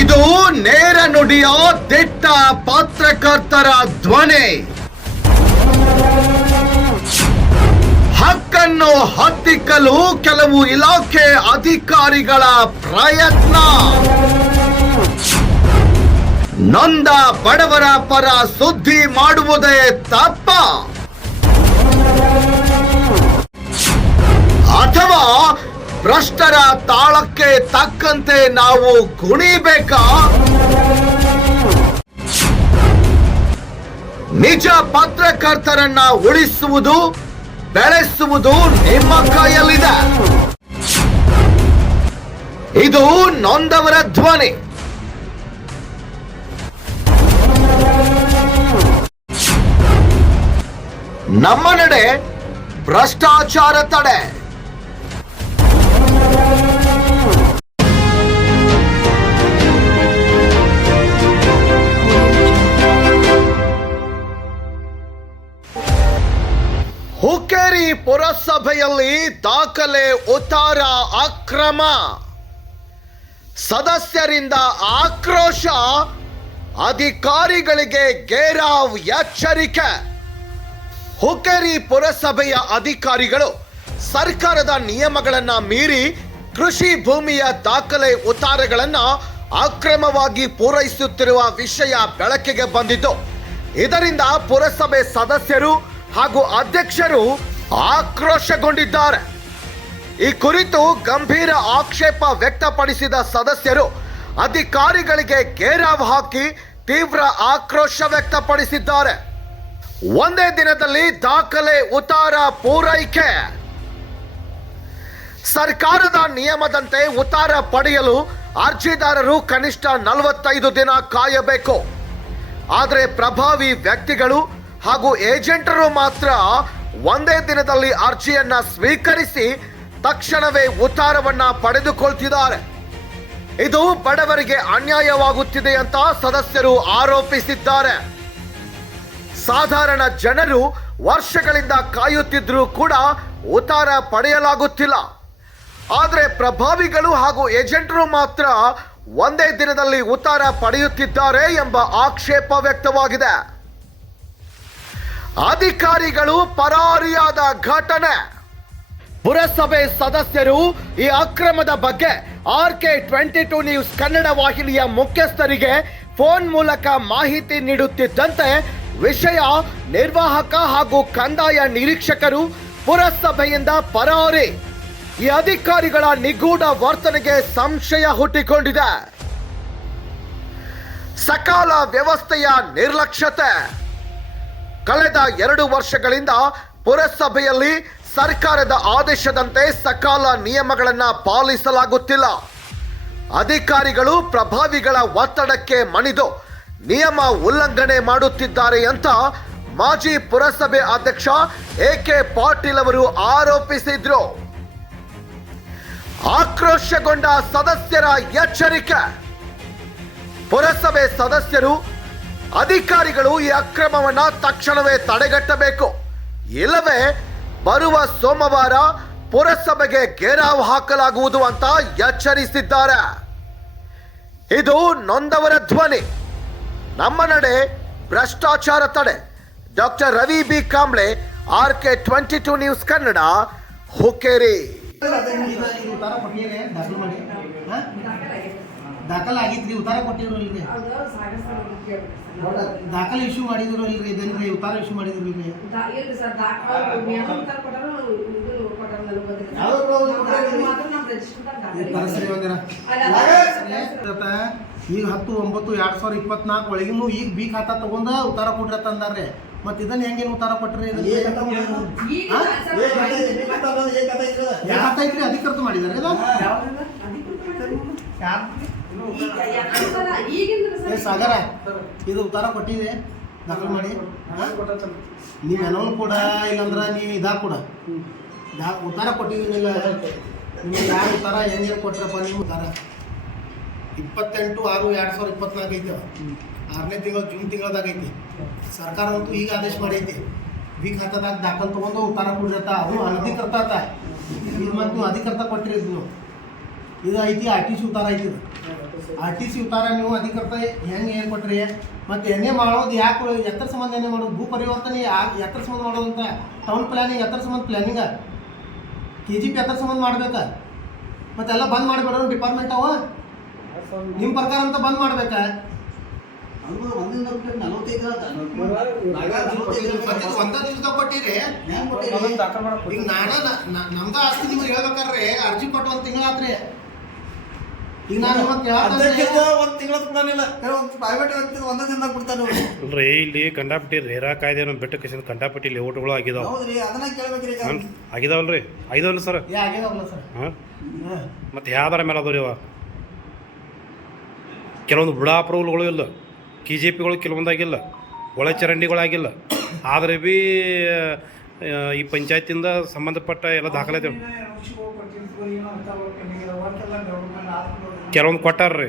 ಇದು ನೇರ ನುಡಿಯ ದಿಟ್ಟ ಪತ್ರಕರ್ತರ ಧ್ವನಿ. ಹಕ್ಕನ್ನು ಹತ್ತಿಕ್ಕಲು ಕೆಲವು ಇಲಾಖೆ ಅಧಿಕಾರಿಗಳ ಪ್ರಯತ್ನ. ನೊಂದ ಬಡವರ ಪರ ಸುದ್ದಿ ಮಾಡುವುದೇ ತಪ್ಪ. ಅಥವಾ ಭ್ರಷ್ಟರ ತಾಳಕ್ಕೆ ತಕ್ಕಂತೆ ನಾವು ಕುಣಿಬೇಕಾ? ನಿಜ ಪತ್ರಕರ್ತರನ್ನ ಉಳಿಸುವುದು, ಬೆಳೆಸುವುದು ನಿಮ್ಮ ಕೈಯಲ್ಲಿದೆ. ಇದು ನೊಂದವರ ಧ್ವನಿ. ನಮ್ಮ ನಡೆ ಭ್ರಷ್ಟಾಚಾರ ತಡೆ. ಹುಕ್ಕೇರಿ ಪುರಸಭೆಯಲ್ಲಿ ದಾಖಲೆ ಉತ್ತಾರ ಅಕ್ರಮ. ಸದಸ್ಯರಿಂದ ಆಕ್ರೋಶ, ಅಧಿಕಾರಿಗಳಿಗೆ ಗೇರಾವ್ ಎಚ್ಚರಿಕೆ. ಹುಕ್ಕೇರಿ ಪುರಸಭೆಯ ಅಧಿಕಾರಿಗಳು ಸರ್ಕಾರದ ನಿಯಮಗಳನ್ನು ಮೀರಿ ಕೃಷಿ ಭೂಮಿಯ ದಾಖಲೆ ಉತ್ತಾರಗಳನ್ನ ಅಕ್ರಮವಾಗಿ ಪೂರೈಸುತ್ತಿರುವ ವಿಷಯ ಬೆಳಕಿಗೆ ಬಂದಿದ್ದು. ಇದರಿಂದ ಪುರಸಭೆ ಸದಸ್ಯರು ಹಾಗೂ ಅಧ್ಯಕ್ಷರು ಆಕ್ರೋಶಗೊಂಡಿದ್ದಾರೆ. ಈ ಕುರಿತು ಗಂಭೀರ ಆಕ್ಷೇಪ ವ್ಯಕ್ತಪಡಿಸಿದ ಸದಸ್ಯರು ಅಧಿಕಾರಿಗಳಿಗೆ ಗೇರಾವ್ ಹಾಕಿ ತೀವ್ರ ಆಕ್ರೋಶ ವ್ಯಕ್ತಪಡಿಸಿದ್ದಾರೆ. ಒಂದೇ ದಿನದಲ್ಲಿ ದಾಖಲೆ ಉತ್ತಾರ ಪೂರೈಕೆ. ಸರ್ಕಾರದ ನಿಯಮದಂತೆ ಉತ್ತಾರ ಪಡೆಯಲು ಅರ್ಜಿದಾರರು ಕನಿಷ್ಠ ನಲವತ್ತೈದು ದಿನ ಕಾಯಬೇಕು. ಆದರೆ ಪ್ರಭಾವಿ ವ್ಯಕ್ತಿಗಳು ಹಾಗೂ ಏಜೆಂಟರು ಮಾತ್ರ ಒಂದೇ ದಿನದಲ್ಲಿ ಅರ್ಜಿಯನ್ನ ಸ್ವೀಕರಿಸಿ ತಕ್ಷಣವೇ ಉತ್ತಾರವನ್ನ ಪಡೆದುಕೊಳ್ತಿದ್ದಾರೆ. ಇದು ಬಡವರಿಗೆ ಅನ್ಯಾಯವಾಗುತ್ತಿದೆ ಅಂತ ಸದಸ್ಯರು ಆರೋಪಿಸಿದ್ದಾರೆ. ಸಾಧಾರಣ ಜನರು ವರ್ಷಗಳಿಂದ ಕಾಯುತ್ತಿದ್ರೂ ಕೂಡ ಉತ್ತಾರ ಪಡೆಯಲಾಗುತ್ತಿಲ್ಲ. ಆದರೆ ಪ್ರಭಾವಿಗಳು ಹಾಗೂ ಏಜೆಂಟರು ಮಾತ್ರ ಒಂದೇ ದಿನದಲ್ಲಿ ಉತ್ತಾರ ಪಡೆಯುತ್ತಿದ್ದಾರೆ ಎಂಬ ಆಕ್ಷೇಪ ವ್ಯಕ್ತವಾಗಿದೆ. ಅಧಿಕಾರಿಗಳು ಪರಾರಿಯಾದ ಘಟನೆ. ಪುರಸಭೆ ಸದಸ್ಯರು ಈ ಅಕ್ರಮದ ಬಗ್ಗೆ R K twenty two news Kannada ವಾಹಿನಿಯ ಮುಖ್ಯಸ್ಥರಿಗೆ ಫೋನ್ ಮೂಲಕ ಮಾಹಿತಿ ನೀಡುತ್ತಿದ್ದಂತೆ ವಿಷಯ ನಿರ್ವಾಹಕ ಹಾಗೂ ಕಂದಾಯ ನಿರೀಕ್ಷಕರು ಪುರಸಭೆಯಿಂದ ಪರಾರಿ. ಈ ಅಧಿಕಾರಿಗಳ ನಿಗೂಢ ವರ್ತನೆಗೆ ಸಂಶಯ ಹುಟ್ಟಿಕೊಂಡಿದೆ. ಸಕಾಲ ವ್ಯವಸ್ಥೆಯ ನಿರ್ಲಕ್ಷ್ಯತೆ. ಕಳೆದ ಎರಡು ವರ್ಷಗಳಿಂದ ಪುರಸಭೆಯಲ್ಲಿ ಸರ್ಕಾರದ ಆದೇಶದಂತೆ ಸಕಾಲ ನಿಯಮಗಳನ್ನು ಪಾಲಿಸಲಾಗುತ್ತಿಲ್ಲ. ಅಧಿಕಾರಿಗಳು ಪ್ರಭಾವಿಗಳ ಒತ್ತಡಕ್ಕೆ ಮಣಿದು ನಿಯಮ ಉಲ್ಲಂಘನೆ ಮಾಡುತ್ತಿದ್ದಾರೆ ಅಂತ ಮಾಜಿ ಪುರಸಭೆ ಅಧ್ಯಕ್ಷ ಎ ಕೆ ಪಾಟೀಲ್ ಅವರು ಆರೋಪಿಸಿದ್ರು. ಆಕ್ರೋಶಗೊಂಡ ಸದಸ್ಯರ ಎಚ್ಚರಿಕೆ. ಪುರಸಭೆ ಸದಸ್ಯರು ಅಧಿಕಾರಿಗಳು ಈ ಅಕ್ರಮವನ್ನು ತಕ್ಷಣವೇ ತಡೆಗಟ್ಟಬೇಕು ಇಲ್ಲವೇ ಬರುವ ಸೋಮವಾರ ಪುರಸಭೆಗೆ ಘೇರಾವ್ ಹಾಕಲಾಗುವುದು ಅಂತ ಎಚ್ಚರಿಸಿದ್ದಾರೆ ಇದು ನೊಂದವರ ಧ್ವನಿ ನಮ್ಮ ನಡೆ ಭ್ರಷ್ಟಾಚಾರ ತಡೆ doctor Ravi B Kamble R K twenty two news Kannada Hukkeri ಇದು ಇದು ಉತ್ತಾರ ಕೊಟ್ಟಿರಿ ದಾಖಲು ಆಗಿದ್ರಿ ಉತ್ತಾರ ಕೊಟ್ಟಿದ್ರು ಇಲ್ರಿ? ದಾಖಲೆ ಇಶ್ಯೂ ಮಾಡಿದ್ರು ಇಲ್ರಿ ಇದೇನ್ರಿ ಉತ್ತಾರ ಇಶ್ಯೂ ಮಾಡಿದ್ರು ಇಲ್ರಿ? ಈಗ ಹತ್ತು ಒಂಬತ್ತು ಎರಡ್ ಸಾವಿರ ಇಪ್ಪತ್ನಾಲ್ಕು ಒಳಗಿನೂ ಈಗ ಬಿ ಖಾತಾ ತಗೊಂಡ ಉತ್ತಾರ ಕೊಟ್ರಿ ತಂದಾರ್ರಿ. ಮತ್ ಇದನ್ನ ಹೆಂಗೇನು ಉತ್ತಾರ ಕೊಟ್ರಿ ಅಧಿಕೃತ ಮಾಡಿದಾರೆ ಇದು? ಸಾಗರ, ಇದು ಉತ್ತಾರ ಕೊಟ್ಟಿದೆ. ದಾಖಲು ಮಾಡಿ ನೀವು ಅನೌನ್ ಕೂಡ, ಇಲ್ಲಾಂದ್ರೆ ನೀ ಇದಾ ಕೂಡ. ಉತ್ತಾರ ಕೊಟ್ಟಿದ್ದೀನಿಲ್ಲ ನಿಮ್ಗೆ ಯಾರು ಉತ್ತಾರ ಹೆಂಗೇನು ಕೊಟ್ರಪ್ಪ ನಿಮ್ಮ ಉತ್ತಾರ? ಇಪ್ಪತ್ತೆಂಟು, ಆರು, ಎರಡು ಸಾವಿರದ ಇಪ್ಪತ್ನಾಲ್ಕು ಐತೆ ಆರನೇ ತಿಂಗಳು, ಜೂನ್ ತಿಂಗಳದಾಗ ಐತಿ. ಸರ್ಕಾರ ಅಂತೂ ಈಗ ಆದೇಶ ಮಾಡೈತಿ. ಬಿ ಖಾತಾದಾಗ ದಾಖಲೆ ತಗೊಂಡು ಉತ್ತಾರ ಕೊಡಿರತ್ತ. ಅದು ಅನಧಿಕೃತ ಆತ. ಇದು ನೀವು ಅಧಿಕೃತ ಕೊಟ್ಟಿರಿ ಇದು ಇದು ಐತಿ, ಆರ್ ಟಿ ಸಿ ಉತ್ತಾರ ಐತಿ ಇದು. ಆರ್ ಟಿ ಸಿ ಉತ್ತಾರ ನೀವು ಅಧಿಕೃತ ಹೆಂಗೆ ಏನು ಕೊಟ್ರಿ? ಮತ್ತು ಎ ಮಾಡೋದು ಯಾಕೆ ಎತ್ತರ ಸಂಬಂಧ ಎಣ್ಣೆ ಮಾಡೋದು? ಭೂ ಪರಿವರ್ತನೆ ಎತ್ತರ ಸಂಬಂಧ ಮಾಡೋದು ಅಂತ ಟೌನ್ ಪ್ಲಾನಿಂಗ್ ಎತ್ತರ ಸಂಬಂಧ ಪ್ಲಾನಿಂಗ ಕೆ ಜಿ ಪಿ ಎತ್ತರ ಸಂಬಂಧ ಮಾಡ್ಬೇಕಾ? ಮತ್ತೆಲ್ಲ ಬಂದ್ ಮಾಡ್ಬೇಡ ಡಿಪಾರ್ಟ್ಮೆಂಟ್ ಅವ? ನಿಮ್ಮ ಪ್ರಕಾರ ಅಂತ ಬಂದ್ ಮಾಡ್ಬೇಕಾ? ಒಂದ ದಿವಸದಾಗ ಕೊಟ್ಟಿರಿ? ಈಗ ನಾನ ನಮ್ದ ಆಸ್ತಿ ನಿಮ್ಗೆ ಹೇಳ್ಬೇಕಾರ್ರಿ ಅರ್ಜಿ ಕೊಟ್ಟು ಒಂದು ತಿಂಗಳಾತ್ರಿ ಈಗ ನಾನು ಇವತ್ತು ಅಧ್ಯಕ್ಷದ ಕೇಳ್ತಾ ಒಂದ್ ತಿಂಗಳ ಕೊಡಲಿಲ್ಲ ಒಂದು ಪ್ರೈವೇಟ್ ವ್ಯಕ್ತಿ ಒಂದ ದಿನ ಕೊಡ್ತಾರೆ ಅಲ್ರಿ ಇಲ್ಲಿ ಕಂಡಾಪಟ್ಟಿ ರೇರಾ ಕಾಯ್ದೆ ಬೆಟ್ಟ ಕಸಿದ ಕಂಡಾಪಟ್ಟಿ ಲೇಔಟ್ಗಳು ಆಗಿದಾವ. ಹೌದ್ರಿ ಅದನ್ನ ಕೇಳ್ಬೇಕ್ರಿ ಈಗ. ಹಾಂ ಆಗಿದಾವಲ್ರಿ? ಆಗಿದಾವಲ್ಲ ಸರ್? ಮತ್ತೆ ಆಗ್ಯಾವಲ್ಲ ಸರ್. ಹಾಂ? ಮತ್ತು ಯಾವ್ದಾರ ಮೇಲೆ ಅದಾವ್ರಿ ಅವ? ಕೆಲವೊಂದು ಬುಡ ಅಪ್ರೂವಲ್ಗಳು ಇಲ್ಲ. ಕೆ ಜೆ ಪಿಗಳು ಕೆಲವೊಂದಾಗಿಲ್ಲ. ಒಳ ಚರಂಡಿಗಳಾಗಿಲ್ಲ ಆದರೆ ಭೀ ಆ, ಈ ಪಂಚಾಯತಿಂದ ಸಂಬಂಧಪಟ್ಟ ಎಲ್ಲ ದಾಖಲಾತಿ ಕೆಲವೊಂದು ಕೊಟ್ಟಾರ್ರಿ.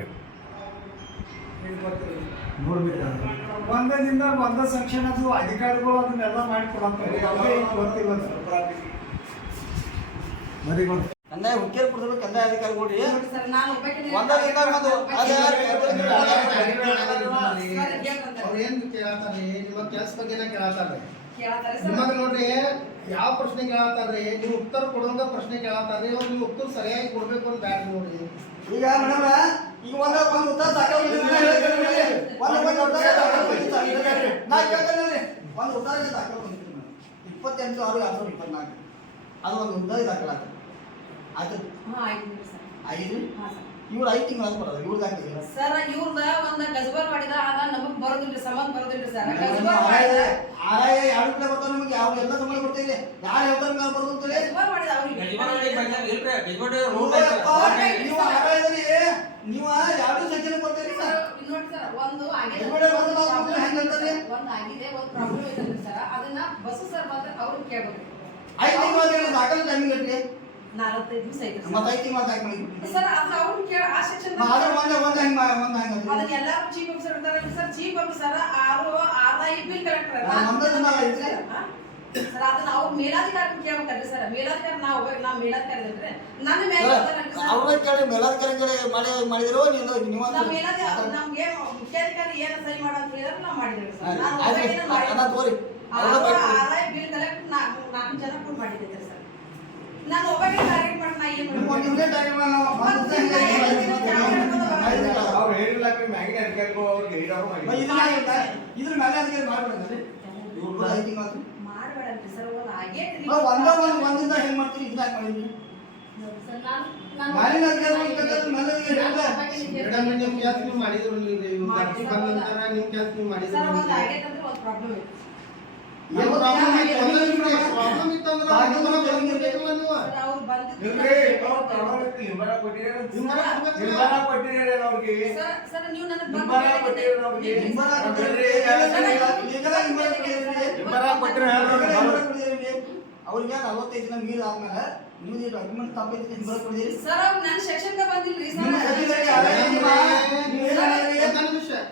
ಒಂದ ಸೆಕ್ಷನ್ ಅದು ಅಧಿಕಾರಿಗಳು ಅದನ್ನೆಲ್ಲ ಮಾಡಿಕೊಡಂತಾರೆ ಯಾವುದೇ ಗೊತ್ತಿಲ್ಲ ಕಂದಾಯ ಹುಕ್ಕೇರಿ ಕೊಡ್ಬೇಕು ಒಂದರಿಂದ ಒಂದು ಅವ್ರು ಏನ್ ಕೇಳತ್ತಾರ್ರಿ? ಇವಾಗ ಕೆಲ್ಸ ಬಗ್ಗೆ ಸರ್. ನಿಮಗ ನೋಡ್ರಿ ಯಾವ ಪ್ರಶ್ನೆ ಕೇಳತ್ತಾರ್ರಿ? ನೀವು ಉತ್ತರ ಕೊಡುವಂಗ ಪ್ರಶ್ನೆ ಕೇಳತ್ತಾರ್ರಿ. ಅವ್ರು ನೀವು ಉತ್ತರ ಸರಿಯಾಗಿ ಕೊಡ್ಬೇಕು ಅಂತ ಬ್ಯಾಡ ನೋಡ್ರಿ. ಈಗ ಮೇಡಮ್ ಈಗ ಒಂದ ಒಂದು ಉತ್ತರ ಸಾಕಾಗ್ಬಿಟ್ಟಿದೆ. ನಾ ಒಂದು ಒಂದು ಉತ್ತರ ಸಾಕಾಗ್ಬಿಟ್ಟಿದೆ. ನಾ ಕೇಳ್ತೇನೆ ನೋಡಿ. ಒಂದು ಉತ್ತರ ಸಾಕಾಗ್ಬಿಟ್ಟಿದೆ ಮೇಡಮ್. ಇಪ್ಪತ್ತೆಂಟು ಆರು ಎರಡ್ ಸಾವಿರದ ಇಪ್ಪತ್ನಾಲ್ಕು. ಅದು ಒಂದು ಉತ್ತರ ದಾಖಲಾತಿ ಅದು ಐದು. ಇವ್ರು ಐದು ತಿಂಗಳು ಅದು ಬರೋದು ಇವ್ರದ್ದು ದಾಖಲೆ ಸರ್ ಇವ್ರದ ಒಂದ್ ಗಜ್ಬರ್ ಮಾಡಿದ ಅದ ನಮಗ್ ಬರೋದಿಲ್ರಿ ಸಂಬಂಧ ಬರೋದಿಲ್ರಿ ಸರ್. ಗಜಬರ್ ಮಾಡಿದ ಆಯ ಎರಡು ಕಡೆ ಬರ್ತಾವ ನಿಮಗೆ? ಯಾವ ಎಲ್ಲ ಸಂಬಳ ಕೊಡ್ತೇನೆ ಯಾರು ಯಾವ ತರ ಬರೋದು ಅಂತೇಳಿ? ಗಜಬರ್ ಮಾಡಿದ ಅವ್ರಿಗೆ. ನೀವು ಆದಾಯದಲ್ಲಿ ನೀವು ಯಾರು ಸೆಕ್ಷನ್ ಕೊಡ್ತೀರಿ ನೋಡಿ ಸರ್, ಒಂದು ಆಗಿದೆ. ಒಂದು ಆಗಿದೆ ಒಂದ್ ಪ್ರಾಬ್ಲಮ್ ಇದೆ ಸರ್. ಅದನ್ನ ಬಸ್ಸು ಸರ್ ಬಂದ್ರೆ ಅವ್ರು ಕೇಳ್ಬೇಕು ಐದು ತಿಂಗಳು ದಾಖಲೆ ಟೈಮಿಂಗ್ ಇರ್ಲಿ ನಾಲ್ವತ್ತೈದು ದಿವಸ ಐತೆ ಸರ್. ಮಾಡಿಬಿಡ್ತೀವಿ ಸರ್ ಅದು ಅವ್ರು ಕೇಳ ಆ ಸೆಕ್ಷನ್ ಆದ್ರೆ ಒಂದೇ ಒಂದೇ ಹೆಂಗ್ ಮಾ- ಹೆಂಗ್ ಅದನ್ನ ಎಲ್ಲ ಚೀಫ್ ಆಫೀಸರ್ ಇರ್ತಾರೆ ಸರ್ ಚೀಫ್ ಆಫೀಸರ್ ಆರು ಆದಾಯ ಬಿಲ್ ಕಲೆಕ್ಟರ್ ಹಾ, ನಮ್ದು ಐತ್ರಿ. ಸರ್ ಅದನ್ನ ಅವ್ರ ಮೇಲಾಧಿಕಾರಿ ಕೇಳ್ಬೇಕಲ್ರಿ ಸರ್ ಮೇಲಾಧಿಕಾರಿ ನಾವು ನಾವು ಮೇಲಾಧಿಕಾರಿ ಅಂದ್ರೆ ನನ್ನ ಮೇಲೆ ಬರ್ತಾರಲ್ರಿ ಸರ್. ಅವ್ರನ್ನ ಕೇಳಿ ಮೇಲಾಧಿಕಾರಿ ಕೇಳಿ ಮಾಡಿ ಮಾಡಿದಿರೋ ನೀವು ನೀವು ನಮ್ಮ ಮೇಲಾಧಿಕಾರಿ ನಮ್ಗೆ ಮುಖ್ಯಾಧಿಕಾರಿ ಏನ್ ಸಹಿ ಮಾಡ ಅಂತ ಹೇಳಿದ್ರೆ ನಾವು ಮಾಡಿದ್ದೇವೆ ಸರ್ ಆಯ್ತು. ನಾನು ಆಯ್ತು. ಒಬ್ಬಾಕಿನೇ ಅನ್ನ ಮಾಡಿದ್ದು. ತಗೋರಿ. ಅವ್ರನ್ನ ಆರು ಆದಾಯ ಬಿಲ್ ಕಲೆಕ್ಟ್ ನಾಲ್ಕು ಜನ ಕೂಡ ಮಾಡಿದ್ದೇವೆ ಸರ್ ನಾನು ಒಬ್ಬಾಕಿನೇ ಟಾರ್ಗೆಟ್ ಮಾಡಿ ನಾ ಏನ್ ನಿಮ್ಮ ಮಾಡ್ಬೇಕು? ನಿಮ್ದೇ ಟೈಮ್ ನಾವು ಬಂದಿದ್ದೆ ಹೆಂಗೆ ಐದು ತಿಂಗಳು. ಅವ್ರು ಹೇಳಿಲ್ಲ ಮ್ಯಾಗಿನ ಅಧಿಕಾರಿಗಳು ಅವ್ರಿಗೆ ಹೇಳಿದವರು ಬೈ, ಇದನ್ನ ಇಲ್ಲ- ಇದ್ರ ಮೇಲೆ ಅದಕ್ಕೆ ಇವ್ರು ಕೂಡ ಸರ್ ಒಂದು ನಾವು ಒಂದ ಒಂದು ಒಂದಿಂದ ಹೆಂಗ್ ಮಾಡ್ತೀರಿ? ಇದನ್ನ ಮಾಡಿದ್ರಿ? ಸರ್ ನಾನು ನಾನು ಮಾಲಿನ್ಯ ಅಧಿಕಾರಿ. ಮೇಡಮ್ ಕೆಲ್ಸ ನೀವು ಮಾಡಿದ್ರು ನೀವು ಬಂದ ನಂತರ ನಿಮ್ಮ ಕೆಲ್ಸ ನೀವು ಮಾಡಿದ್ರು ಸರ್ ಒಂದು ಆಗೇತಂದ್ರೆ ಒಂದು ಪ್ರಾಬ್ಲಮ್ ಒಂದೇ ಇತ್ತಂದ್ರೆ ಕೊಟ್ಟಿರೋ. ಅವ್ರಿಗೆ ನಲವತ್ತೈದು ದಿನ ಮೀರ್ ಆದ್ಮೇಲೆ ನೀವು ಡಾಕ್ಯುಮೆಂಟ್ ತಪ್ಪೈತಿ ಸರ್ ಅವ್ರು ನನ್ನ ಬಂದಿಲ್ರಿ ಸರ್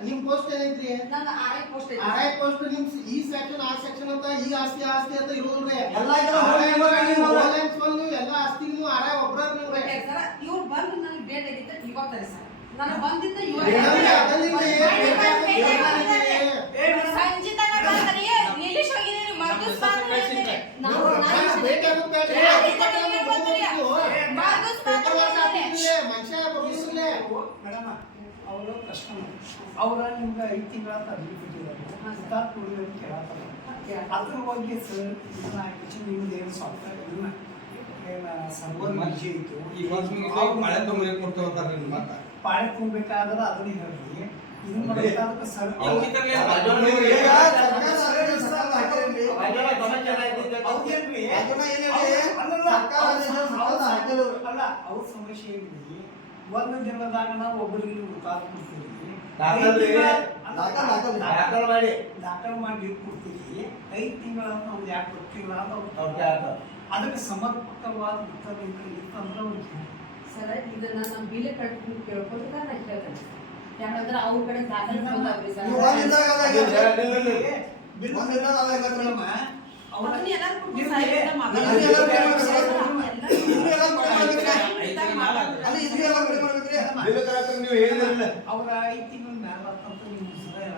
ನಿಮ್ಮ ಪೋಸ್ಟ್ ಏನೈತ್ರಿ ನನ್ನ ಆರೈ ಪೋಸ್ಟ್ ಐತಿ ಈ ಸೆಕ್ಷನ್ ಆ ಸೆಕ್ಷನ್ ಅಂತ ಈ ಆಸ್ತಿ ಆಸ್ತಿ ಅಂತ ಇರೋದ್ರಿ ಎಲ್ಲ ಇದರ. ಎಲ್ಲ ಆಸ್ತಿ ನೀವು ಆರೈ ಒಬ್ಬರ ನೀವು ಸರ್ ಇವ್ರು ಬಂದು ನನಗೆ ಡೇಟ್ ಆಗಿದ್ದ ಇವತ್ತ ಸರ್ ನಾನು ಬಂದಿದ್ದ ಇವತ್ತು ಸಂಜಿತನ ಬಂದ್ರಿ ಅವರು ಕಸ್ಟಮರ್ ಅವ್ರ ನಿಮ್ಗೆ ಐದು ತಿಂಗಳ ಅಂತ ಕೇಳತ್ತಾರ ಅದ್ರ ಬಗ್ಗೆ ಸರ್ ಇದನ್ನ ನಿಮ್ದು ಏನು ಸಾಫ್ಟ್ವೇರ್ ಇದನ್ನ ಸರ್ವರ್ ಇತ್ತು. ಮಳೆ ತೊಂದರೆ ಕೊಡ್ತಾ ಹೋಗ್ತಾರೆ ನಿಮ್ಮ ಮಾತ? ಪಾಳೆ ತುಂಬಬೇಕಾದ್ರೆ ಅದನ್ನ ಹೇಳಿ. ಮಾಡ್ಬೇಕಾದ್ರೆ ಈಗ ಸರ್ಕಾರ ಅಲ್ಲ ಅವ್ರ ಸಮಸ್ಯೆ ಏನ್ರಿ ಒಂದು ದಿನದಾಗ ನಾವು ಒಬ್ಬರಿಗೆ ಉತ್ತಾರ ಕೊಡ್ತೀವಿ ದಾಖಲೆ ಮಾಡಿ. ದಾಖಲೆ ಮಾಡಿ ಕೊಡ್ತೀವಿ ಐದು ತಿಂಗಳ ಅವ್ರು ಯಾಕೆ ಕೊಡ್ತಿಲ್ಲ ಅಂತ? ಅದಕ್ಕೆ ಸಮರ್ಪಕವಾದ ಉತ್ತರ ಇತ್ತಂದ್ರೆ ಅವ್ರಿಗೆ ಸರ್ ಇದನ್ನ ನಮ್ಮ ಬಿಲ್ ಕಟ್ಟಿ ಕೇಳ್ಕೊಳ್ತಾ ನಾನು ಕೇಳ್ತೇನೆ ಯಾಕಂದ್ರೆ ಅವ್ರ ಕಡೆ ದಾಖಲೆ ನೀವು ಸರ್, ನೀವು ಹೇಳಿದ್ರಲ್ಲ ಅವ್ರ ತಿಂಗಳ ಮ್ಯಾಲ ನಿಮ್ಮ ಸರ್,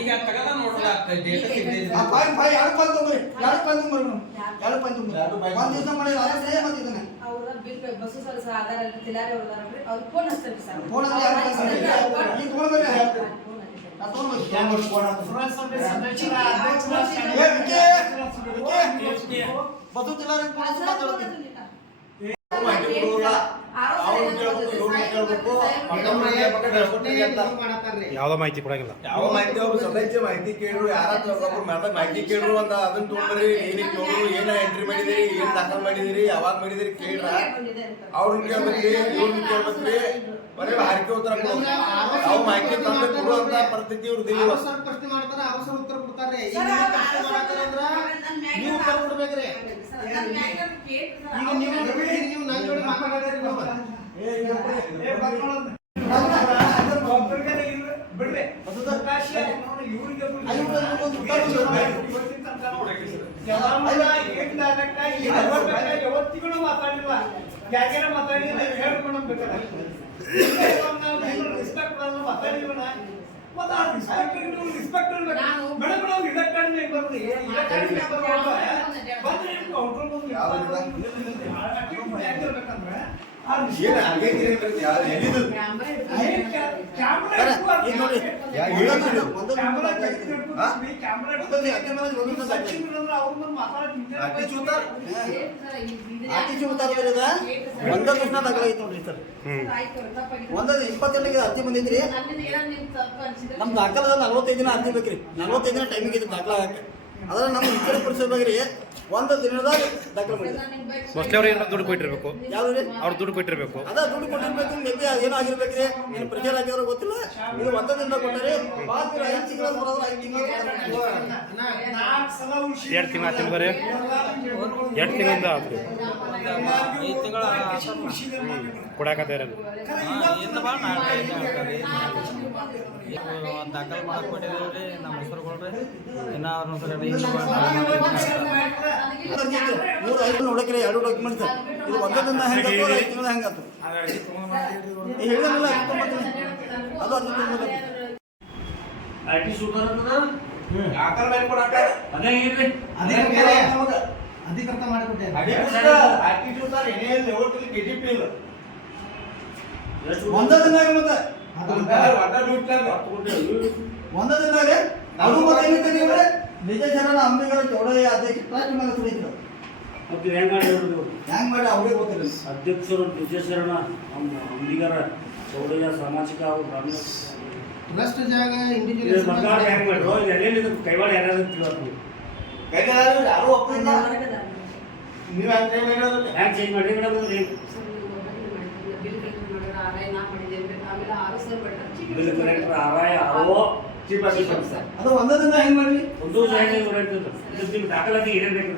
ಈಗ ತಗದ ನೋಡ್ರಲ್ಲ ಡೇಟಾ ಸಿಗ್ತೈತಿ ಆ ಪಾಯಿಂಟ್ ಫೈ ಯಾರು ಪಾಯಿಂಟ್ ಎರಡು ಪಾಯಿಂಟ್ ಎರಡು ಪಾಯಿಂಟ್ ತೊಗೊಂಡ್ರಿ ಒಂದು ದಿವಸ ಮಾಡಿ ಅದೇ ಮತ್ತೆ ಇದನ್ನ ಅವರ bill pay bus sir sir ಆಧಾರ ತಿಲಾರಿ ಅವ್ರ ಅವ್ರು ಫೋನ್ ಹಚ್ತಾರೆ ಸರ್. ಫೋನ್ ಅಲ್ಲಿ ಯಾರು ಮಾಡ್ತಾರೆ? ಫೋನ್ ಫೋನ್ ಅಧ್ಯಕ್ಷರ ಏ, বসু জেলার পড়াশোনা চলতি ಯಾವುದೋ ಮಾಹಿತಿ ಕೊಡಂಗಿಲ್ಲ. ಯಾವ ಮಾಹಿತಿ ಅವ್ರು ಸದಸ್ಯ ಮಾಹಿತಿ ಕೇಳಿದ್ರು ಯಾರ ಒಬ್ರು ಮಾತಾ- ಮಾಹಿತಿ ಕೇಳಿದ್ರು ಅಂತ ಅದನ್ನ ತೊಗೊಂಡ್ರಿ ಏನಕ್ಕೆ ನೋಡ್ರು ಏನ ಎಂಟ್ರಿ ಮಾಡಿದಿರಿ ಏನ್ ದಾಖಲ್ ಮಾಡಿದಿರಿ ಯಾವಾಗ ಮಾಡಿದಿರಿ ಕೇಳ್ರ. ಅವ್ರ ಕೇಳ್ಬೇಕ್ರಿ ಇವ್ರನ್ನ ಕೇಳ್ಬೇಕ್ರಿ ಬರೀ ಹಾರಿಕೆ ಉತ್ತರ ಯಾವ ಮಾಹಿತಿ ತಂದು ಕೊಡುವಂತ ಪರಿಸ್ಥಿತಿ ಇವ್ರದ್ದು ಇಲ್ಲ. ಪ್ರಶ್ನೆ ಮಾಡ್ತಾರ ಅವಸರ ಉತ್ತರ ಕೊಡ್ತಾರೆ. ನೀವು ನೀವು ಉತ್ತರ ಕೊಡ್ಬೇಕ್ರಿ. ಈಗ ನೀವು ನೀವು ನನ್ನ ಜೋಡಿ ಮಾತಾಡೋದ್ರಿ ಯಾವತ್ತಿಗೂ ಮಾತಾಡಿಲ್ಲ ಯಾಕೆ ಮಾತಾಡಿಲ್ಲ ಹೇಳ್ಕೊಂಡು ರೆಸ್ಪೆಕ್ಟ್ ಮಾತಾಡಿಲ್ಲ ಮತ್ತೆ ಆ ರೆಸ್ಪೆಕ್ಟ್ ರೆಸ್ಪೆಕ್ಟ್ ಮೇಡಮ್ ನಾವು ಇಲೆಕ್ಟ್ರಾನಿಕ್ ಬರ್ರಿ ಇಲೆಕ್ಟ್ರಾನಿಕ್ ಬಂದ್ರೆ ಕೌಂಟರ್ ಬಂದು ಆ ಒಂದೊಂದು ಇಪ್ಪತ್ತೆರಡಿಗೆ ಅರ್ಜಿ ಬಂದಿದ್ರಿ. ನಮ್ಮ ದಾಖಲ ನಲ್ವತ್ತೈದು ದಿನ ಅರ್ಜಿ ಬೇಕ್ರಿ. ನಲ್ವತ್ತೈದು ದಿನ ಟೈಮಿಗೆ ದಾಖಲಾಗಕ್ಕೆ. ಅದ್ರ ನಮ್ಮ ವಿಚಾರ ಪರಿಸರದಾಗ್ರಿ ಒಂದು ದಿನದಾಗ ದಾಖಲೆ ಮಾಡಿದ್ರು. ಮೋಸ್ಟ್ಲಿ ಅವ್ರು ಏನಾದ್ರು ದುಡ್ಡು ಕೊಟ್ಟಿರ್ಬೇಕು. ಯಾವ್ದು ರೀ ಅವ್ರು ದುಡ್ಡು ಕೊಟ್ಟಿರ್ಬೇಕು. ಅದ ದುಡ್ಡು ಕೊಟ್ಟಿರ್ಬೇಕು ಮೇಬಿ ಏನಾಗಿರ್ಬೇಕು ಆಗಿರ್ಬೇಕ್ರಿ ಏನು ಪ್ರೆಷರ್ ಆಗಿರೋ ಗೊತ್ತಿಲ್ಲ? ಇದು ದಿನ ಕೊಟ್ಟರೆ ಬಾಕಿ ಐದು ತಿಂಗಳ ಬರೋದ್ರ ಐದು ತಿಂಗಳ ಎರಡು ತಿಂಗಳ ತಿಂಗ್ ಬರೀ. ಎರಡು ತಿಂಗಳಿಂದ ಆತ್ರಿ ಕೊಡಾಕತ್ತಾರ ದಾಖಲೆ ಮಾಡಕ್ ಕೊಟ್ಟಿದ್ದೀವಿ ನಮ್ಮ ಹೆಸರುಗಳ್ರಿ ಇನ್ನ ಅವ್ರನ್ನ ಮೂರು ಐದು ನೋಡಕ್ರಿ ಎರಡು ಡಾಕ್ಯುಮೆಂಟ್ಸ್ ಇದು ಒಂದರಿಂದ ಹೆಂಗೆ ಹೆಂಗೆ ಹೇಳಿದ್ರಲ್ಲ ಅದು ಅರ್ಜಿ ತೊಗೊಂಬರ್ಬೇಕು. ದಾಖಲ್ ಮಾಡಿ ಕೊಡಾಕ ಅಧಿಕೃತ ಅಧಿಕೃತ ಮಾಡಿಕೊಟ್ಟೆ. ಏನೇ ಲೆವೆಲ್ ಕೆಜಿಪಿ ಇಲ್ಲ. ಒಂದೇ ದಿನ ಮತ್ತೆ. ಒಂದ ದಿನದಾಗ ಅದು ಮತ್ತೆ ಏನೈತೆ ನೀವು ನಿಜ ಜನನ ಅಂಬಿಗರ ಚೌಡಯ್ಯ ಅಧ್ಯಕ್ಷ ಟ್ರಾಕ್ ಮೇಲೆ ಸುಳಿದ್ರು ಮತ್ತೆ ಹೆಂಗ್ ಮಾಡಿ ಹೆಂಗ್ ಮಾಡಿ ಅವ್ರಿಗೆ ಗೊತ್ತಿಲ್ಲ. ಅಧ್ಯಕ್ಷರು ವಿಜಯಶರಣ ಅಂಬಿಗರ ಚೌಡಯ್ಯ ಸಾಮಾಜಿಕ ಹಾಗೂ ಗ್ರಾಮೀಣ ಟ್ರಸ್ಟ್ ಜಾಗ ಇಂಡಿವಿಜುವಲ್ ಹೆಂಗ್ ಮಾಡ್ರು ಎಲ್ಲೆಲ್ಲಿ ಕೈವಾಡ ತಿಳಿದ್ರು ಕೈಗಾರ ಯಾರು? ಒಪ್ಪಿಲ್ಲ? ನೀವು ಹೆಂಗ್ ಚೇಂಜ್ ಮಾಡಿ? ಮೇಡಮ್ ಬಿಲ್ ಕಲೆಕ್ಟರ್ ಆರಾಯ ಆರೋ ಚೀಫ್ ಸರ್ ಅದು ಒಂದೇ ದಿನ ಹೆಂಗ್ ಮಾಡಿ ಒಂದು ಸೈಡ್ ಇದು ನಿಮ್ಮ ದಾಖಲಾತಿ ಏನೇನು ಬೇಕು?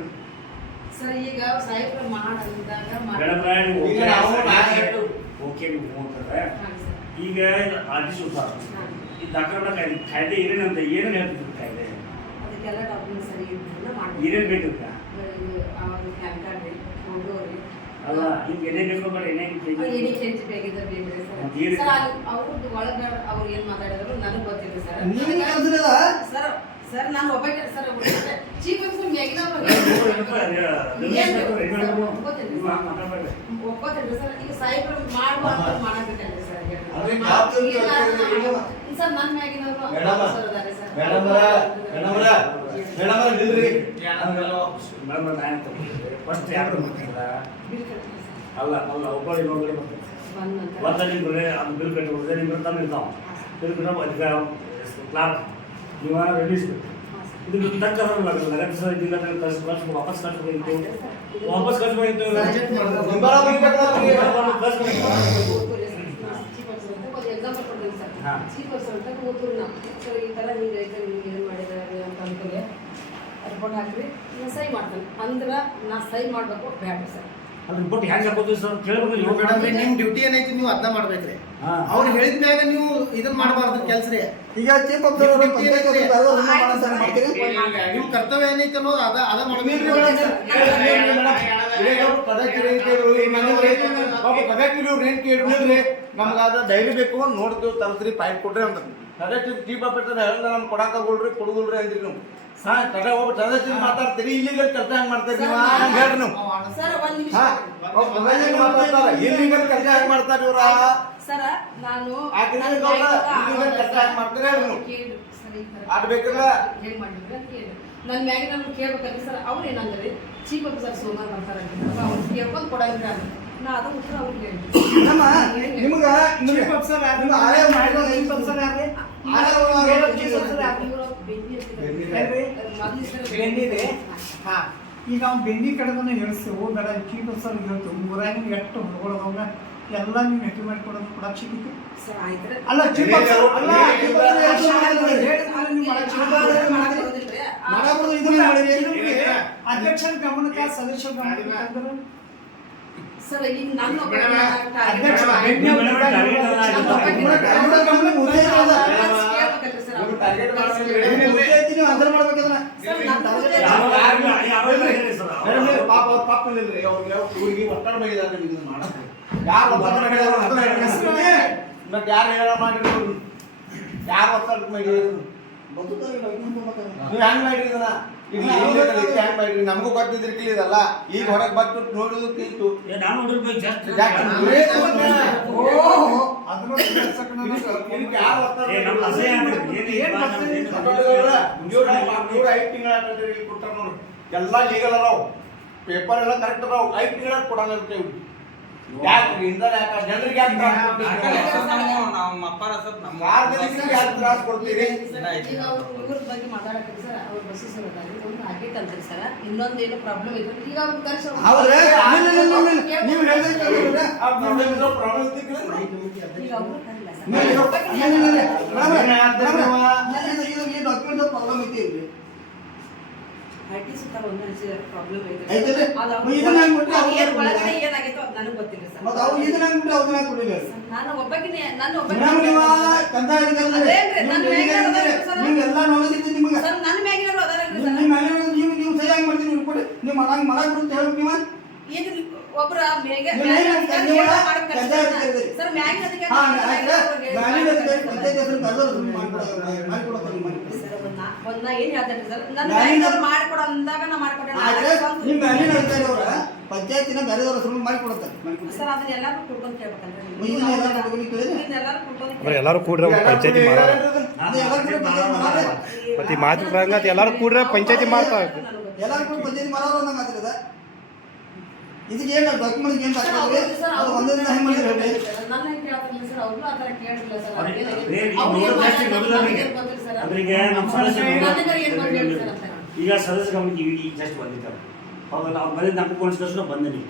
ಸರ್ ಈಗ ಸಾಹೇಬ್ರ ಮಾಡಂದಾಗ ಓಕೆ ಹೋಗ್ತಾರೆ. ಈಗ ಈ ದಾಖಲೆ ಕಾಯ್ದೆ ಏನೇನಂತ ಏನೇನು ಹೇಳ್ತಿದ್ರು ಕಾಯ್ದೆ? ಅದಕ್ಕೆಲ್ಲ ಡಾಕ್ಯುಮೆಂಟ್ ಸರಿ ಏನೇನು ಪ್ಯಾನ್ ಕಾರ್ಡ್ ಫೋಟೋ ರೀ ಅಲ್ಲ ನಿಮ್ಗೆ ಏನೇನು ಬೇಕು ಬೇಡ ಏನೇನು ಏನೇ ಚೇಂಜ್ ಬೇಕಿದ್ರೆ ಬೇಕ್ರಿ ಮತ್ತೆ ಏನ್- ಸರ್ ಸರ್ ಅವ್ರದ್ದು ಒಳಗ ಅವ್ರು ಏನ್ ಮಾತಾಡಿದ್ರು ನನಗೆ ಗೊತ್ತಿಲ್ಲ ಸರ್. ನೀವೇನ್ ಕಲ್ಸಿರಲ್ಲ ಸರ್ ಸರ್ ನಾನು ಒಬ್ಬ ಸರ್ ಚೀಫ್ ಆಫೀಸರ್ ಮ್ಯಾಗಿನ ಒಪ್ಪತ್ತೇನ್ರಿ ಸರ್ ಈಗ ಸಾಹೇಬ್ರು ಮಾಡುವ ಅಂತ ಸರ್ ಫಸ್ಟ್ ಯಾರು ಅಲ್ಲ ಅಲ್ಲ ಒಬ್ಬರು ಇನ್ನೊಬ್ಬರು ಬಂದ ನಂತರ? ಒಂದ ನಿಮ್ಮ ಅದು ಬಿಲ್ ಕಟ್ಟಿ ಒಂದೇ ನಿಮ್ಮ ತಾನು ಇರ್ತಾವ ಬಿಲ್ ಕಟ್ಟ ಅಧಿಕಾರ ಕ್ಲಾರ್ಕ್ ನೀವು ರಿಲೀಸ್ ಇದು ತಕ್ಕ ಲಗತ್ ಸರ್ ಇದಿಲ್ಲ ಕಳ್ಸಿ ಕಳ್ಸಿ ವಾಪಸ್ ಕಳ್ಸ್ಬೇಕಿತ್ತು ವಾಪಸ್ ಎಕ್ಸಾಂಪಲ್ ಆಫೀಸರ್ ಅಂತ ಕೂತರು ಈ ಐತೆ ನಿಮ್ಗೆ ಏನು ಮಾಡಿದ್ದಾರೆ ಅಂತ ಸಹಿ ಮಾಡ್ತೇನೆ. ಅಂದ್ರೆ ನಾ ಸೈ ಮಾಡಬೇಕು ಬೇಡ ಸರ್. ಅಲ್ಲಿ ರಿಪೋರ್ಟ್ ಹೆಂಗೆ ಹಾಕೋದು ಸರ್ ಕೇಳ್ಬೇಕು ನಿಮ್ ಡ್ಯೂಟಿ ಏನೈತಿ ನೀವು ಅದನ್ನ ಮಾಡ್ಬೇಕ್ರಿ. ಅವ್ರು ಹೇಳಿದ ಮ್ಯಾಗ ನೀವು ಇದನ್ನ ಮಾಡಬಾರ್ದು ಕೆಲ್ಸ ರೀ ಈಗ ಚೀಫ್ ಆಫ್ ಅದು ನಿಮ್ ಕರ್ತವ್ಯ ಏನೈತಿ ಅನ್ನೋದು ಅದ ಅದ ಮಾಡ್ಬೇಕು ಪಾಪ ನಮ್ಗೆ ಅದ ಡೈಲಿ ಬೇಕು ನೋಡ್ತೀವಿ ತರ್ಸ್ರಿ ಪಾಯಿಂಟ್ ಕೊಡ್ರಿ ಅಂತ ಸದಸ್ಯ ಚೀಫ್ ಆಫೀಸರ್ ಹೇಳಿದ್ರೆ ನಮ್ಗೆ ಕೊಡಾಕಲ್ರಿ ಕೊಡಗೋಲ್ರಿ ಅಂದ್ರಿ ನೀವು ಹಾ ಒಬ್ಬ ಸದಸ್ಯರು ಮಾತಾಡ್ತೀರಿ ಇಲ್ಲಿಂದ ಕೆಲಸ ಹೆಂಗ್ ಮಾಡ್ತೀರಿ ನೀವು? ಹಂಗೆ ಹೇಳ್ರಿ ನೀವು. ಸರ್ ಒಂದ್ ನಿಮಿಷ. ಹಾ ಒಬ್ಬ ಸದಸ್ಯರು ಮಾತಾಡ್ತಾರ ಇಲ್ಲಿಗಲ್ ಕೆಲಸ ಹೆಂಗ್ ಮಾಡ್ತಾರ ಇವ್ರ? ಸರ ನಾನು ಆಕಿನ ನನ್ನ ಗೌಡ, ಮ್ಯಾಗಿನ ಇಲ್ಲಿಗೆ ಕೆಲ್ಸ ಯಾಕ್ ಮಾಡ್ತೀರಿ ನೀವು? ಅದ್ ಬೇಕಲ್ಲ? ಮಾಡಿದ್ರು ಕೇಳಿ ನನ್ನ ನಮ್ಗೆ ಕೇಳ್ಬೇಕಂದ್ರೆ ಸರ್ ಅವ್ರು ಏನಂದ್ರೆ ಚೀಫ್ ಆಫೀಸರ್ ಸೋಮಾರ್ ಅಂತಾರೆ ಅವ್ರು ಕೇಳ್ಕೊಂಡು ಕೊಡಂಗಿಲ್ಲ ನಾ ಅದು ಉತ್ತರ ಅವ್ರಿಗೆ ನಿಮ್ಗ ಚೀಫ್ ಆಫೀಸರ್ ಯಾರು? ಚೀಫ್ ಆಫೀಸರ್ ಮಾಡಿರೋ ಚೀಫ್ ಆಫೀಸರ್ ಯಾರ್ರಿ? ಬೆನ್ನಿದೆ ಹಾ ಈಗ ಅವ್ನು ಬೆನ್ನಿ ಕಡೆದನ್ನ ಹೇಳಿಸ್ತೇವೆ ಬೇಡ ಚೀಟ್ ಸರ್ ಹೇಳ್ತು ಊರಾಗಿನ ಎಷ್ಟು ಹೊರಗೊಳದವನ್ನ ಎಲ್ಲ ನೀವು ನೆಟ್ಟಿ ಮಾಡ್ಕೊಡೋದು ಕೂಡ ಸಿಕ್ಕಿತ್ತು ಸರ್ ಆಯ್ತು ಅಲ್ಲ ಆಫೀಸರ್ ಅಲ್ಲ ಅಧ್ಯಕ್ಷರ ಗಮನಕ್ಕೆ ಸದಸ್ಯರ ಗಮನಕ್ಕೆ. ಸರ್ ಈಗ ನಾನು ಅಧ್ಯಕ್ಷ ಟಾರ್ಗೆಟ್ ಬೆನ್ನಿ ಅಂತರ ಮಾಡ್ಬೇಕದನ್ನ ಪಾಪ ಅವ್ರ ಪಾಪ ಇಲ್ಲರಿ ಅವ್ರಿಗೆ ಊರಿಗೆ ಒತ್ತಡ ಮಾಡಿದಾರೆ ನಿಮ್ಗೆ ಇದನ್ನ ಮಾಡಕ್ಕೆ ಯಾರು ಒತ್ತಡ ಹೇಳ್ರಿ. ಮತ್ತೆ ಯಾರು ಹೇಳ ಮಾಡಿದ್ರು ಯಾರು ಒತ್ತಡ ಇನ್ನೊಂದು ಮಾತಾಡು. ನೀವು ಹೆಂಗ್ ಮಾಡಿರಿ ಇದನ್ನ? ಮಾಡಿರಿ ನಮಗೂ ಗೊತ್ತಿದ್ರಿ ಇದಲ್ಲ ಈಗ ಹೊರಗೆ ಬಂದು ನೋಡೋದಕ್ಕಿತ್ತು ಇತ್ತು ನೂರ ಐದು ತಿಂಗಳ ಕೊಟ್ಟಾರ ನೋಡ್ರಿ ಎಲ್ಲ ಲೀಗಲ್ ಅದಾವ. ಪೇಪರ್ ಎಲ್ಲ ಕರೆಕ್ಟ್ ಅದಾವ. ಐದು ತಿಂಗಳ ಕೊಡೋಣ ಯಾಕೆ ಇಂದ ಯಾಕ ಜನರಿಗೆ ಯಾಕೆ? ನಮ್ಮ ಅಪ್ಪರ ಸ್ವಲ್ಪ ನಮ್ಮ ಸಾರ್ವಜನಿಕರಿಗೆ ಯಾಕೆ ತ್ರಾಸ ಕೊಡ್ತೀರಿ? ಈಗ ಅವ್ರು ಇವ್ರ ಬಗ್ಗೆ ಮಾತಾಡಕ್ಕೆ ಸರ್ ಅವ್ರ ಬಸ್ಸು ಸರ್. ಒಂದು ಇನ್ನೊಂದೇನು ಪ್ರಾಬ್ಲಮ್ ಇದೆ ಈಗ ಅವ್ರ ಕರ್ಸಿ ಹೌದ್ರಿ? ನೀವು ಹೇಳಿದ್ರೆ ಆ ಇರೋ ಈಗ ಅವ್ರು ಕರಿಲ್ಲ ಸರ್. ಒಂದು ಪ್ರಾಬ್ಲಮ್ ಐತೆ ನೀವು ಮಾಡಂಗ್ ಮಾಡಕ್ ಬಿಡುತ್ತೆ ಹೇಳ್ಬೇಕು ನೀವು ಈಗ ಒಬ್ರ ಮೇಗೆ. ಸರ್ ಮ್ಯಾಗಿನ ಅಧಿಕಾರಿ. ಹಾ ನಾ- ಏನ್ ಹೇಳ್ತೇನೆ ಸರ್? ನನ್ನ ಮ್ಯಾಲಿನ- ಮ್ಯಾಗಿನವ್ರು ಮಾಡ್ಕೊಡು ಅಂದಾಗ ನಾ ಮಾಡ್ಕೊಟ್ಟೆ. ಆದ್ರೆ ನಿಮ್ಮ ಮ್ಯಾಲಿನ ಪಂಚಾಯತಿನ ಬೇರೆದವ್ರ ಹೆಸರು ಮಾಡಿಕೊಡುತ್ತಾರೆ ಸರ್ ಅದನ್ನ ಎಲ್ಲಾರು ಕುಡ್ಕೊಂಡು ಕೇಳ್ಬೇಕಂದ್ರೆ ನೀವು. ಇದನ್ನ ಎಲ್ಲಾರು ಕುಡ್ಕೊಂಡು ಕೇಳಿದ್ರೆ? ಇದನ್ನ ಎಲ್ಲಾರು ಕುಡ್ಕೊಂಡು ಅಂದ್ರೆ ಎಲ್ಲರೂ ಕೂಡ್ರೆ ಪಂಚಾಯತಿ ಮಾಡ ಅದು ಎಲ್ಲರೂ ಕೂಡ ಪಂಚಾಯತಿ ಮಾಡೋರೆ. ಮತ್ತೆ ಈ ಮಾತು ಅದು ಎಲ್ಲರೂ ಕೂಡ್ರೆ ಪಂಚಾಯತಿ ಮಾಡ್ತಾರೆ ಎಲ್ಲರೂ ಕೂಡ ಪಂಚಾಯತಿ ಮಾಡೋರು ಅನ್ನಂಗ್ ಇದಕ್ಕೆ ಏನು ಡಾಕ್ಯುಮೆಂಟ್ ಏನು ಸರ್, ಹಾಕಿದ್ರೆ ಅವ್ರು- ಸರ್, ಅದು ಅವ್ರು ಒಂದೇ ದಿನ ಹೆಂಗ್ ಮಾಡಿದ್ರೆ ಹೇಳಿ. ನನ್ನ ಹೆಂಗ್ ಕೇಳ್ತಾರಲ್ಲ ಸರ್ ಅವ್ರು ಆ ಥರ ಕೇಳಿಲ್ಲ ಸರ್ ಅವ್ರಿಗೆ- ಗೊತ್ತಿಲ್ಲ ಸರ್. ಅವರಿಗೆ ನಮ್ಮ ಸರ್ ಈಗ ಸದಸ್ಯ ಗಮನಕ್ಕೆ ಈಗ ಜಸ್ಟ್ ಬಂದಿದ್ದಾರೆ ಹೌದಲ್ಲ ಅವ್ರು ಬಂದಿದ್ದು ನಮ್ಗೆ ಕೊಡಿಸ್ಕೊಂಡು ಬಂದೆ ನೀವು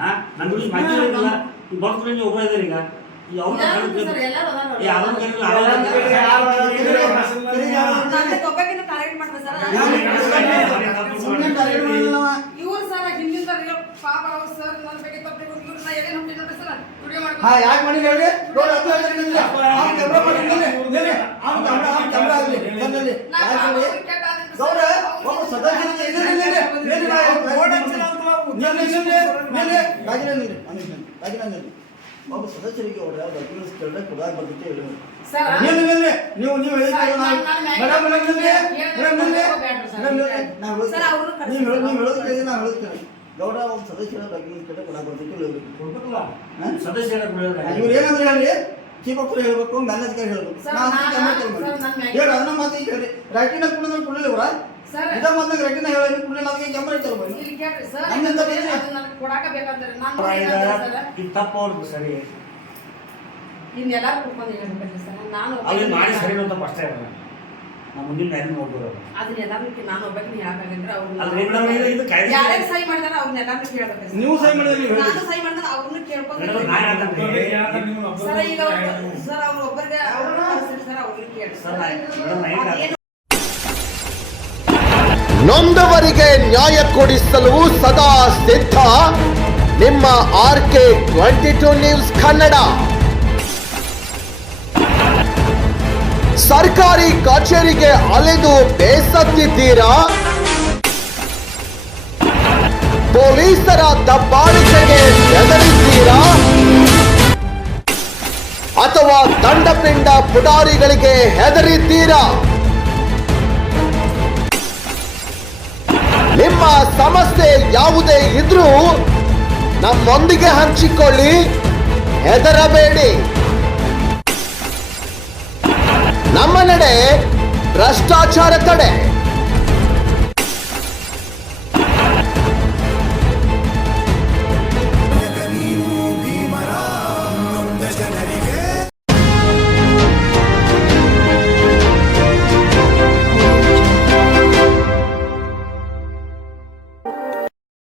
ಹಾ ನನ್ನ ಗುరించి ಮಾಹಿತಿ ಈಗ ನೀವು ಒಬ್ಬ ಇದ್ದಾರೆ ಈಗ ಈಗ ಸರ್ ಸರ್. ಇವ್ರು ಸರ್ ಹಿಂದಿನ ಪಾಪ ಅವ್ರು ಸರ್ ನನ್ನ ಬಗ್ಗೆ ತಪ್ಪು ಇವ್ರನ್ನ ಹುಟ್ಟಿದ್ರೆ ಸರ್ ಹಾ ಯಾಕೆ ಮಾಡಿ ಹೇಳಿ ನೋಡಿ ಅದು ಹೇಳ್ತಾರೆ ನಿಮ್ಗೆ. ಅವ್ನ್ ಕ್ಯಾಮ್ರಾ ಮಾಡಿ ನಿಲ್ಲಿ, ನಿಲ್ಲಿ. ಅವ್ನ್ ಕ್ಯಾಮ್ರಾ ಅವ್ನ್ ಕ್ಯಾಮ್ರಾ ಆಗ್ಲಿ ಬಂದಲ್ಲಿ ಯಾಕೆ? ಗೌಡ ಒಬ್ಬ ಸದಸ್ಯ ನಿಲ್ಲಿ. ಒಬ್ಬ ಸದಸ್ಯರಿಗೆ ಅವ್ರು ಯಾವ ಡಾಕ್ಯುಮೆಂಟ್ಸ್ ಕೇಳಿದ್ರೆ ಕೊಡಾಕ ಬರ್ತೈತೆ ಹೇಳಿ ಸರ್ ನಿಲ್ಲಿ, ನಿಲ್ಲಿ. ನೀವು ನೀವು ಹೇಳಿದ್ರೆ ನಾವು- ನಾನು- ನಾನು ಮೇಡಮ್ ಮೇಡಮ್ ನಿಲ್ಲಿ, ಹೇಳಿದ್ರೆ ಮೇಡಮ್ ನಿಲ್ಲಿ. ಬೇಡ್ರಿ ಸರ್. ಮೇಡಮ್ ನಿಲ್ಲಿ. ನಾವು ಹೇಳೋದು- ಸರ್, ಅವ್ರನ್ನ ಕರ್ಸಿ. ನೀವು ಹೇಳೋದು- ನೀವು ಹೇಳೋದು ಕೇಳಿದ್ರೆ ನಾವು ಹೇಳೋದು ಕೇಳಿ. ಗೌಡ ಸದಸ್ಯರ ಬಗ್ಗೆ ಹೇಳಿ ಇವ್ರು ಏನಂದ್ರೆ ಹೇಳಿ ಚೀಫ್ ಆಫ್ ಹೇಳ್ಬೇಕು ಮ್ಯಾನೇಜರ್ ಹೇಳ್ಬೇಕು. ಹೇಳಿ ಅದನ್ನ ಮಾತು ಈಗ ಹೇಳಿ. ರೈಟಿನ ಕುಡಿದ್ರೆ ಕುಡಿಲಿ ಇವ್ರ ಸರ್. ಇದ ರೈಟಿನ ಹೇಳಿ ಕುಡಿಲಿ ಸರ್. ನಮ್ಮಿಂದ ಅದು ನನಗೆ ಕೊಡಾಕ ಬೇಕಂದ್ರೆ ನಾನು ಏನಂದ್ರೆ ಇದು ತಪ್ಪು ಅವ್ರದ್ದು ಸರಿ. ಇನ್ನೆಲ್ಲ ಕುಡ್ಕೊಂಡು ಹೇಳ್ಬೇಕಂದ್ರೆ ಸರ್. ನಾನು ಮಾಡಿ ಸರಿ ಅಂತ ಫಸ್ಟ್ ಹೇಳ ನಾವು ಮುಂದಿನ ಮ್ಯಾಲಿನ ನೋಡ್ಬೋದು ಅದನ್ನ ಎಲ್ಲಾರು ನಾನು ಒಬ್ಬಕ್ಕೆ ಯಾಕಂದ್ರೆ ಇದು- ಇದು ಕಾಯ್ದೆ ಯಾರ್ಯಾರು ಸಹಿ ಮಾಡಿದಾರ ಅವ್ರನ್ನ ಎಲ್ಲಾರು ಕೇಳ್ಬೇಕು ನೀವು ಸೈ ಮಾಡಿದ್ರೆ ನೀವು ನಾನು ಸೈ ಮಾಡಿದ್ರೆ ಅವ್ರನ್ನ ಕೇಳ್ಕೊಂಡು ಸರ್ ಈಗ ಅವ್ರು ಸರ್ ಅವ್ರು ಒಬ್ಬರಿಗೆ ಅವ್ರನ್ನ ಸರ್ ಕೇಳಿ ಸರ್ ನೊಂದವರಿಗೆ ನ್ಯಾಯ ಕೊಡಿಸಲು ಸದಾ ಸಿದ್ಧ ನಿಮ್ಮ R K twenty two news Kannada. ಸರ್ಕಾರಿ ಕಚೇರಿಗೆ ಅಲೆದು ಬೇಸತ್ತಿದ್ದೀರಾ? ಪೊಲೀಸರ ದಬ್ಬಾಳಿಕೆಗೆ ಬೆದರಿದ್ದೀರಾ? ಅಥವಾ ದಂಡಪಿಂಡ ಪುಡಾರಿಗಳಿಗೆ ಹೆದರಿದ್ದೀರಾ? ನಿಮ್ಮ ಸಮಸ್ಯೆ ಯಾವುದೇ ಇದ್ರೂ ನಮ್ಮೊಂದಿಗೆ ಹಂಚಿಕೊಳ್ಳಿ. ಹೆದರಬೇಡಿ. ನಮ್ಮ ನಡೆ ಭ್ರಷ್ಟಾಚಾರ ತಡೆ.